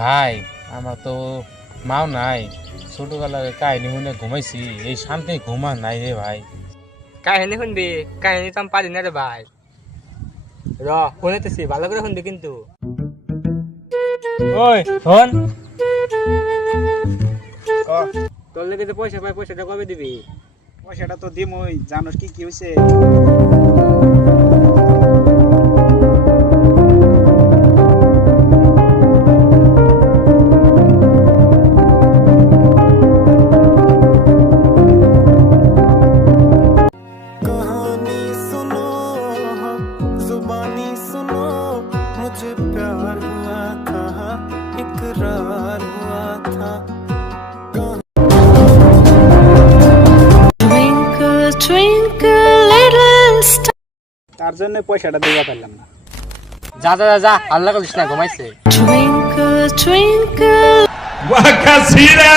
ভাই আমার তো মাও নাই, ছোটবেলার কাহিনী শুনে ঘুমাইছি, এই শান্তি ঘুমা নাই রে ভাই। কাহিনী শুনবি? কাহিনী তো আমি পারি না রে ভাই। শুনেতেছি, ভালো করে শুনবি কিন্তু। ওই শোন, ক তোর লেগে যে পয়সা পাই, পয়সাটা কবে দিবি? পয়সাটা তো দিমই, জানোস কি কি হইছে? कहानी सुनो, जुबानी सुनो, मुझे प्यार हुआ था, इकरार हुआ था। Twinkle, twinkle, little star. তার জন্য পয়সাটা দিবা পারলাম না। যা যা যা, আল্লাহ করিস না, ঘুমাইছে। Twinkle, twinkle. Wah, Casira!